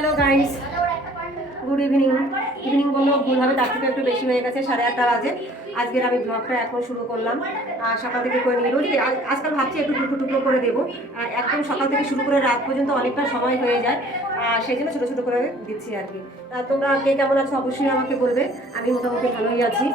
Hello guys good evening evening বললেও ভুল হবে তার থেকে একটু বেশি হয়ে গেছে, সাড়ে আটটা বাজে। আজকের আমি ব্লগটা এখন শুরু করলাম। আর সকাল থেকে করে নিয়ে রোজ আজ- আজকাল ভাবছি একটু টুকরো টুকরো করে দেবো। একদম সকাল থেকে শুরু করে রাত পর্যন্ত অনেকটা সময় হয়ে যায়। আর সেই জন্য ছোটো ছোটো করে দিচ্ছি আর কি। তা তোমরা কে কেমন আছো অবশ্যই আমাকে বলবে। আমি মোটামুটি ভালোই আছি।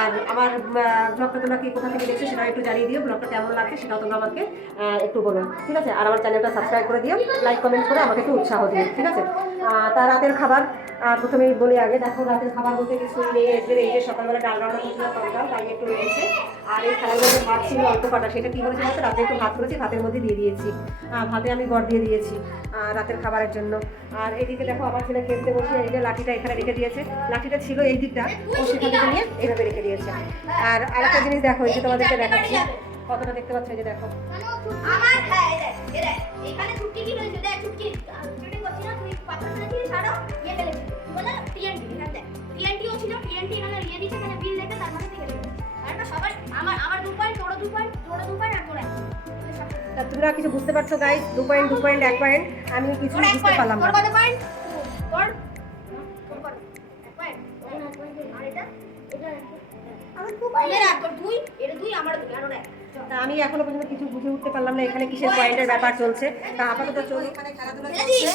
আর আমার ব্লগটা তোমরা কি কোথা থেকে দেখছ সেটা একটু জানিয়ে দিও ব্লগটা কেমন লাগছে সেটাও তোমরা আমাকে একটু বলো, ঠিক আছে? আর আমার চ্যানেলটা সাবস্ক্রাইব করে দিও লাইক কমেন্ট করে আমাকে একটু উৎসাহ দিও, ঠিক আছে? তা রাতের খাবার প্রথমেই বলি আগে, দেখো রাতের খাবার বলতে কিছু নেই এসে এই যে সকালবেলা ডাল রান্না করছিলাম তরকার তাই একটু রয়েছে। আর এই খাবার মধ্যে ভাত ছিল অল্প কাটা, সেটা কী করেছি বলতে? রাতে একটু ভাত করেছি, ভাতের মধ্যে দিয়ে দিয়েছি। ভাতে আমি গড় দিয়ে দিয়েছি রাতের খাবারের জন্য। আর এইদিকে দেখো আমার ছেলে খেলতে বসে, এই যে লাঠিটা এখানে রেখে দিয়েছে। লাঠিটা ছিল এই দিকটা, ও সেখান থেকে নিয়ে এইভাবে রেখে দিয়েছে। আর আরেকটা জিনিস দেখো, এই যে তোমাদেরকে দেখাচ্ছি। কতটা দেখতে পাচ্ছ এই যে দেখো। আমার হ্যাঁ এখানে টিএনটি এখানে দিচ্ছে এখানে বিল লেখে তার মধ্যে থেকে আর এটা সবার আমার আমার দু পয়েন্ট তোরও দু পয়েন্ট তোরও দু পয়েন্ট আর তোর এক point। তাহলে সব ঠিক। তা তোমরা কিছু বুঝতে পারছ গাইস দু পয়েন্ট দু পয়েন্ট এক পয়েন্ট আমি কিছু বুঝতে পারলাম না। কত পয়েন্ট তোর তোর কত? এক পয়েন্ট আর এটা? এটা আমার দু তোর দুই এটা দুই আমার দুই আর ওর তা আমি এখনও পর্যন্ত কিছু বুঝে উঠতে পারলাম না এখানে কিসের পয়েন্টের ব্যাপার চলছে। তা আপাতত চল এখানে খেলাধুলা চলছে।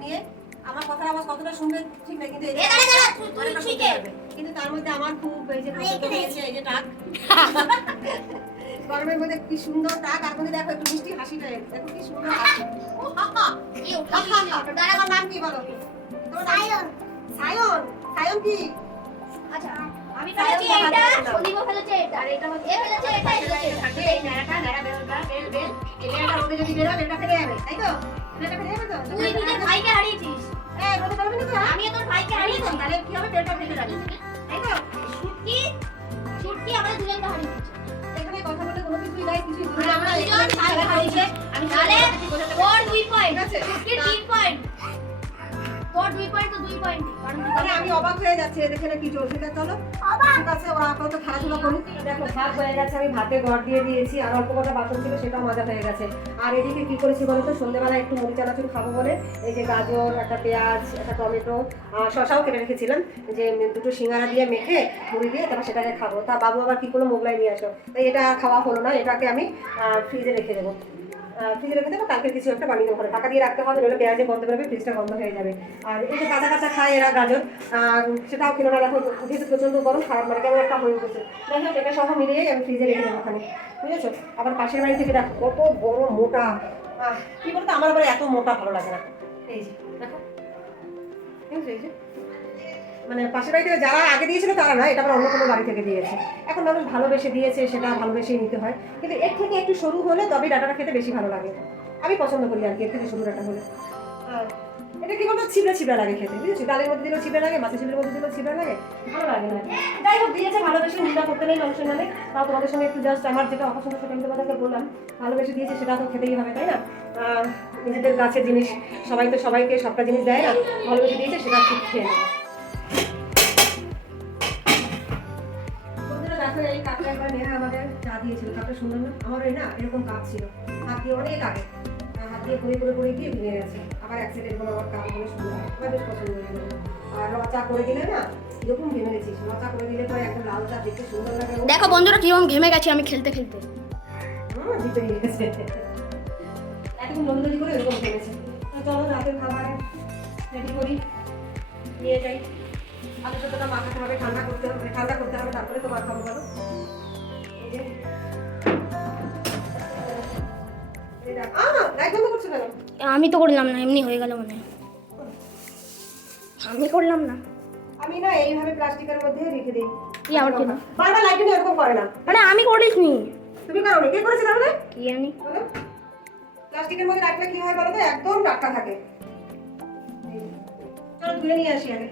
নিয়ে। আমার কথা আবার কতটা শুনবে ঠিক না কিন্তু। কিন্তু তার মধ্যে আমার খুব এই যে এই যে টাক। গরমের মধ্যে কি সুন্দর টাক আর মধ্যে দেখো একটু মিষ্টি হাসিটা দেখো কি সুন্দর ও হাহা এই। তার আমার নাম কি বলো? সায়ন। সায়ন? সায়ন কি? আচ্ছা আমি ফেলেছি এটা। ফেলেছে এটা। আর এটা হচ্ছে এ ফেলেছে এটা থাকবে এই বেলটা, বেল, বেল। ন্যাড়াটা যদি বেরোয়, বেলটা ফেলে যাবে, তাই তো? বেলটা ফেলে যাবে তো? তুই ভাইকে হারিয়েছিস? বেরোবে না তো? আমি তোর ভাইকে হারিয়েছি তাহলে কি হবে? পেটটা ফেলে যাবে। তাই তো? ছুটকি ছুটকি আমাদের দুজনকে হারিয়েছে এখানে কথা বলতে কোনো কিছুই নাই, কিছুই আর ভুল না। আমরা দুজন ভাই হারিয়েছে আমি তাহলে। তোর দুই পয়েন্ট আছে? তিন পয়েন্ট তোর দুই পয়েন্ট তো দুই পয়েন্ট কারণ আমি অবাক হয়ে যাচ্ছি এখানে কি চলছে তা চলো। ঠিক আছে ওরা আপাতত খেলাধুলা করুক। দেখো ভাত হয়ে গেছে আমি ভাতে গড় দিয়ে দিয়েছি আর অল্প কটা বাসন ছিল সেটাও মাজা হয়ে গেছে। আর এদিকে কি করেছি বলো তো সন্ধ্যেবেলা একটু মুড়ি চানাচুর খাব বলে এই যে গাজর একটা পেঁয়াজ একটা টমেটো শশাও কেটে রেখেছিলাম যে দুটো সিঙ্গারা দিয়ে মেখে মুড়ি দিয়ে তারপর সেটাকে খাব। তা বাবু আবার কি করল মোগলাই নিয়ে আসো তাই এটা খাওয়া হলো না এটাকে আমি ফ্রিজে রেখে দেবো। ফ্রিজে রেখে দেবো, কালকে কিছু একটা বানিয়ে দেবো টাকা দিয়ে রাখতে হবে, নইলে পেঁয়াজে বন্ধ করবে ফ্রিজটা বন্ধ হয়ে যাবে। আর এই যে কাঁচা কাঁচা খায় এরা গাজর সেটাও কিনে না, দেখো যেহেতু প্রচণ্ড গরম, খারাপ মানে কেমন একটা হয়ে যাই হোক, এটা সহ মিলিয়েই আমি ফ্রিজে রেখে দেবো ওখানে। বুঝেছ? আবার পাশের বাড়ি থেকে দেখো, কত বড় মোটা। কি বলতো? আমার আবার এত মোটা ভালো লাগে না। এই যে, দেখো। এই যে। মানে পাশের বাড়ি থেকে যারা আগে দিয়েছিল তারা না, এটা আবার অন্য কোনো বাড়ি থেকে দিয়েছে। এখন মানুষ ভালোবেসে দিয়েছে, সেটা ভালোবেসেই নিতে হয়। কিন্তু এর থেকে একটু সরু হলে তবে ডাটাটা খেতে বেশি ভালো লাগে। আমি পছন্দ করি আর কি, এর থেকে সরু ডাটা হলে। এটা কি বলতো, ছিবড়া ছিবড়া লাগে খেতে বুঝেছি ডালের মধ্যে দিলেও ছিবড়া লাগে, মাছের ঝোলের মধ্যে দিলেও ছিবড়া লাগে, ভালো লাগে না। যাই হোক, দিয়েছে ভালোবেসে নিন্দা করতে নেই মানুষের মানে তাও তোমাদের সঙ্গে একটু জাস্ট আমার যেটা অপছন্দ সেটা আমি তোমাদেরকে বললাম। ভালোবেসে দিয়েছে, সেটা তো খেতেই হবে, তাই না? নিজেদের গাছের জিনিস, সবাই তো সবাইকে সবটা জিনিস দেয় না। ভালোবেসে দিয়েছে, সেটা ঠিক খেয়ে নেবে। নেহা আমাদের চা দিয়েছিল কাপটা সুন্দর না আমার এই না এরকম কাপ ছিল। হাত দিয়ে অনেক আগে। হাত দিয়ে করে করে করে গিয়ে ভেঙে গেছে। আবার সাইড এরকম আমার কাপগুলো সুন্দর আমার বেশ পছন্দ হয়েছিল। আর রচা করে দিলে না এরকম ভেঙে গেছিস। রচা করে দিলে পরে একটা লাল চা দেখতে সুন্দর লাগে। দেখো বন্ধুরা কীরকম ঘেমে গেছে আমি খেলতে খেলতে। হুম, জিতে গেছে। একদম নন্দী করে এরকম তো চলো রাতের খাবার রেডি করি। নিয়ে যাই। আলু মাখাতে হবে ঠান্ডা করতে হবে ঠান্ডা করতে হবে তারপরে তো মাখাবো আমি তো করলাম না এমনি হয়ে গেল মানে আমি করলাম না। আমি না এইভাবে প্লাস্টিকের মধ্যে রেখে দিই। কি আবার কি বারবার লাইট এরকম করে না। মানে আমি করিসনি। তুমি করো কে করেছে তাহলে? কি জানি? প্লাস্টিকের মধ্যে রাখলে কি হয় বলো তো? একদম টাটকা থাকে। চলো ধুয়ে নিয়ে আসি আগে।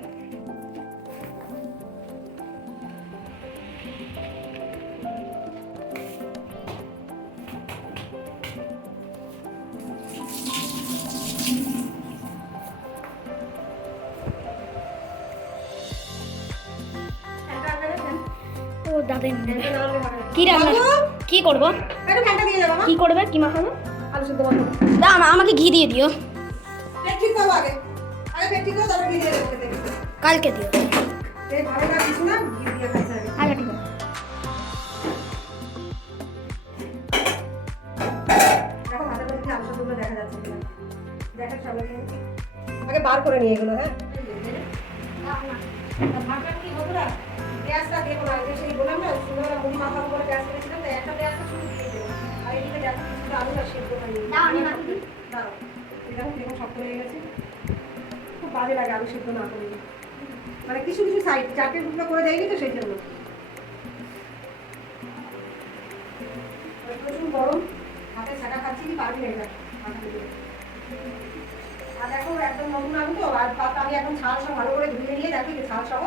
না হবে কি রান্না? কি করব। কি করবে? কি মাখাবো? আলু না আমাকে ঘি দিয়ে দিও। কালকে দিও। এই ভালো না কিছু না ঘি দিয়ে খাইতে হবে আচ্ছা ঠিক আছে। আগে বার করে নিয়ে এগুলো হ্যাঁ? পেঁয়াজটা দেবো না যে সেই বললাম না সুন্দর মুড়ি মাখা করে পেঁয়াজ করেছিলাম তো একটা পেঁয়াজটা শুধু দিয়ে দেবো আর এদিকে দেখো কিছুটা আলু আর সেদ্ধ হয়নি দাও, আমি মাখি দিই। দাও। এটা দেখো শক্ত হয়ে গেছে। খুব বাজে লাগে আলু সেদ্ধ না করলে। মানে কিছু কিছু সাইড চারটে টুকরো করে দেয়নি তো সেই জন্য। প্রচুর গরম হাতে ছাকা খাচ্ছি কি পারবি না এটা আর দেখো একদম নতুন আলু তো আর পাত আমি এখন ছাল সব ভালো করে ধুয়ে নিয়ে দেখো যে ছাল সহ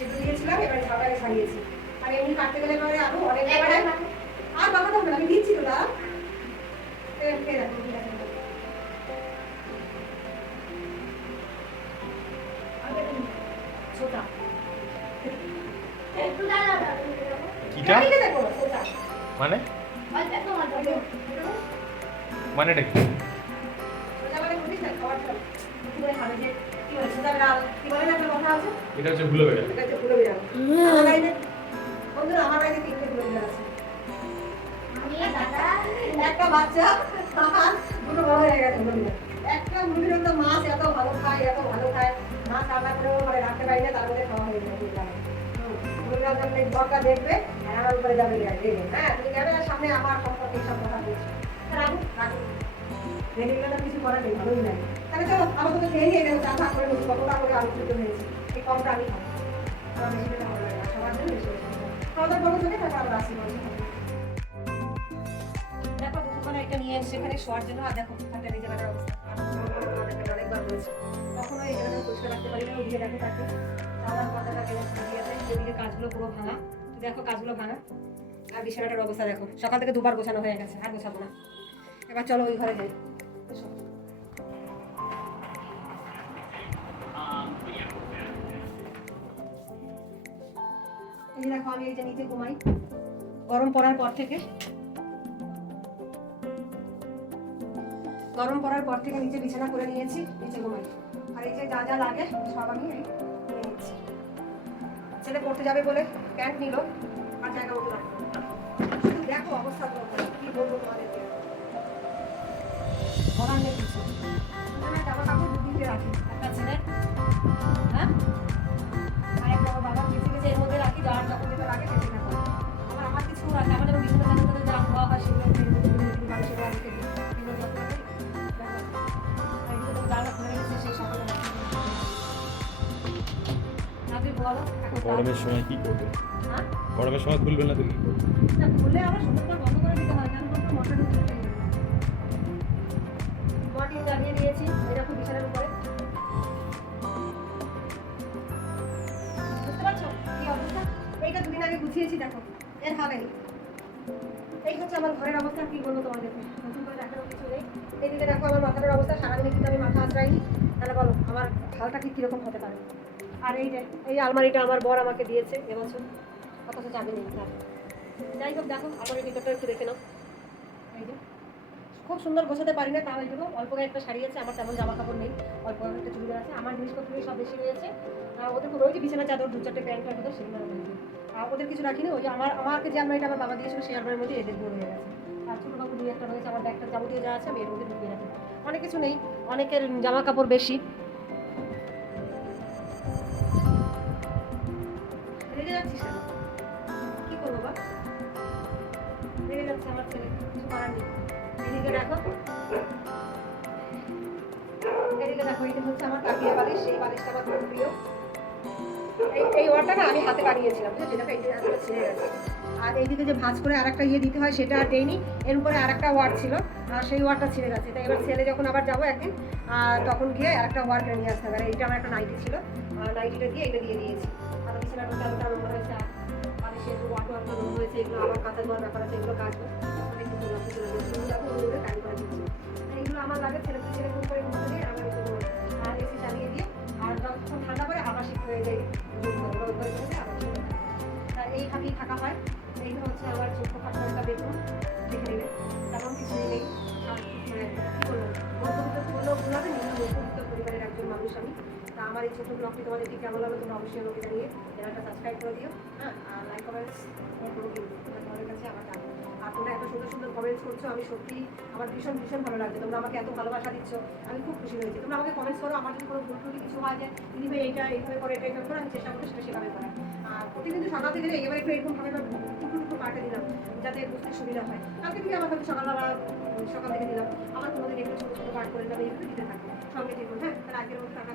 সেদ্ধ দিয়েছিলাম এবারে ছালটাকে ছাড়িয়েছি। আর এমনি কাটতে গেলে এবারে আলু অনেক এবারে আর বাবা হবে না আমি দিচ্ছি তো দাদা ঠিক আছে ছোটা। কিটা? মানে? মানে বুঝিস খাবে কি এটা মাছ এত ভালো খায় এত ভালো খায় মাছ রান্না মানে রাখতে পারি না তার এই দেখবে আর আমার উপরে হ্যাঁ তুমি যাবে আর সামনে আমার সম্পর্কে সব কথা বলছি রাখুন রাখুন কিছু করার নেই, ভালোই লাগে। আমার তো খেয়ে নিয়ে গেলে চা ভাগ করে নিচ্ছি কতটা করে আলু হয়েছে। এই কমটা আমি খাব। আমার বেশি ভালো লাগে সবার জন্য বেশি বেশি খাওয়া দাওয়া করব চোখে তারপর আবার আসি বলছি দেখো দুপুরবেলা এটা নিয়ে শোয়ার জন্য আর দেখো অবস্থা। অনেকবার বলেছে কখনো এই জায়গাটা পরিষ্কার রাখতে পারি না ওদিকে দেখো তাকে আমার কথাটা কাজগুলো পুরো ভাঙা। দেখো কাজগুলো ভাঙা। আর বিছানাটার অবস্থা দেখো। সকাল থেকে দুবার গোছানো হয়ে গেছে আর গোছাবো না। এবার চলো ওই ঘরে যাই। এই দেখো আমি এই যে নিচে ঘুমাই। গরম পড়ার পর থেকে। গরম পড়ার পর থেকে নিচে বিছানা করে নিয়েছি নিচে ঘুমাই। আর এই যে যা যা লাগে সব আমি নিয়ে নিচ্ছি। ছেলে পড়তে যাবে বলে প্যান্ট নিল আর জায়গা মতো রাখল দেখো অবস্থা কি বলব তোমাদেরকে বলার নেই কিছু। জামা কাপড় দুদিকে রাখি। একটা ছেলে? হ্যাঁ? আর একটা বাবা বেঁচে গেছে এর মধ্যে যার যখন যেটা লাগে সেটা করে আমার আমার কিছু বিছানা করে যা ধোয়া হয় সেগুলো আমি গায়ে রেখে দিই। এগুলো যত্ন করি। খুলে। না, গরমের সময় কি করবে হ্যাঁ? গরমের সময় খুলবে না তো কি করবে না, খুললে আবার সুন্দর বন্ধ করে দিতে হয়, যাবে। মর্টিন জ্বালিয়ে দিয়েছি এরকম বিছানার উপরে বুঝতে পারছ এইটা দুদিন আগে গুছিয়েছি দেখো। এর হালে এই হচ্ছে আমার ঘরের অবস্থা, কি বলব তোমাদেরকে? নতুন করে কিছু নেই। দেখো আমার মাথাটার অবস্থা, সারাদিনে কিন্তু আমি মাথা আঁচড়াইনি। তাহলে বলো, আমার হালটা ঠিক কীরকম হতে পারে? আর এই এই আলমারিটা আমার বর আমাকে দিয়েছে এবছর। অথচ যাবে নেই যাই হোক, দেখো, আলমারির ভিতরটা একটু দেখে নাও। এই যে, খুব সুন্দর গোছাতে পারি না, তাও এগুলো। অল্প একটা শাড়ি আছে, আমার তেমন জামা কাপড় নেই। অল্প একটা চুড়িদার আছে। আমার জিনিসপত্রই সব বেশি রয়েছে। আর ওদের ওই বিছানা, চাদর দু চারটে প্যান্ট প্যান্ট সেগুলো রয়েছে। ওদের কিছু রাখিনি, ওই আমার, আমাকে যে আলমারিটা আমার বাবা দিয়েছিল, সেই আলমারির মধ্যে এদের রয়ে গেছে। আর ছোটো বাবু দুই একটা রয়েছে, আমার ব্যাগটা যাবতীয় যা আছে আমি এর মধ্যে ঢুকিয়ে রাখি। অনেক কিছু নেই, অনেকের জামা কাপড় বেশি। রেগে যাচ্ছিস কি করব বা রেগে যাচ্ছে আমার ছেলে, কিছু করার নেই। এদিকে দেখো। এদিকে দেখো এটা হচ্ছে আমার কাকিয়া বালিশ সেই বালিশটা আমার খুব প্রিয়। এই এই না আমি হাতে বানিয়েছিলাম বুঝেছি ছিঁড়ে গেছে আর এইদিকে যে ভাঁজ করে আরেকটা ইয়ে দিতে হয়, সেটা আর দেয়নি এর উপরে আরেকটা ওয়ার ছিল, আর সেই ওয়ারটা ছিঁড়ে গেছে। তাই এবার ছেলে যখন আবার যাব একদিন তখন গিয়ে আরেকটা ওয়ার নিয়ে আসতে হবে। আর এইটা আমার একটা নাইটি ছিল। নাইটিটা দিয়ে এটা দিয়ে দিয়েছি। আর বিছানার চালটা নোংরা হয়েছে আর বালিশের ওয়ার ওয়ার নোংরা হয়েছে এগুলো আমার কাঁচা ধোয়ার ব্যাপার আছে, এগুলো কাটবো অনেক কিছু এগুলো কাজ আমার লাগে ছেলে ছেলে করে ঘুমোতে আর ঠান্ডা করে আবার শীত হয়ে যায়। তা এই থাকা হয় এইটা হচ্ছে আমার ছোট্ট খাটো একটা বেডরুম দেখে নেবে তেমন কিছু নেই মানে কি বলব? মধ্যবিত্ত বললেও ভুল হবে নিম্ন মধ্যবিত্ত পরিবারের একজন আমার এই ছোটো ব্লগটি তোমাদের কি কেমন লাগল তোমরা অবশ্যই আমাকে জানিয়ে, চ্যানেলটা সাবস্ক্রাইব করে দিও। হ্যাঁ আর লাইক কমেন্টস কাছে আমার তোমরা এত সুন্দর সুন্দর কমেন্টস করছ, আমি সত্যি আমার ভীষণ ভীষণ ভালো লাগছে। তোমরা আমাকে এত ভালোবাসা দিচ্ছ, আমি খুব খুশি হয়েছি। তোমরা আমাকে কমেন্টস করো, আমার যদি কোনো ভুল টুটি কিছু হয় যে, দিদি ভাই এইটা এইভাবে করে, এটা এইভাবে করে, আমি চেষ্টা করব সেটা সেভাবে করার। আর প্রতিদিন সকাল থেকে এবার একটু এরকম ভাবে টুকু টুকু পাঠে দিলাম, যাতে বুঝতে সুবিধা হয়। কালকে থেকে আমার হয়তো সকালবেলা সকাল থেকে দিলাম। আমার কোনোদিন একটু ছোটো ছোটো পাঠ করে দিলাম এইভাবে দিতে থাকব। সঙ্গে দেখুন হ্যাঁ? তাহলে আজকের মতো টাকা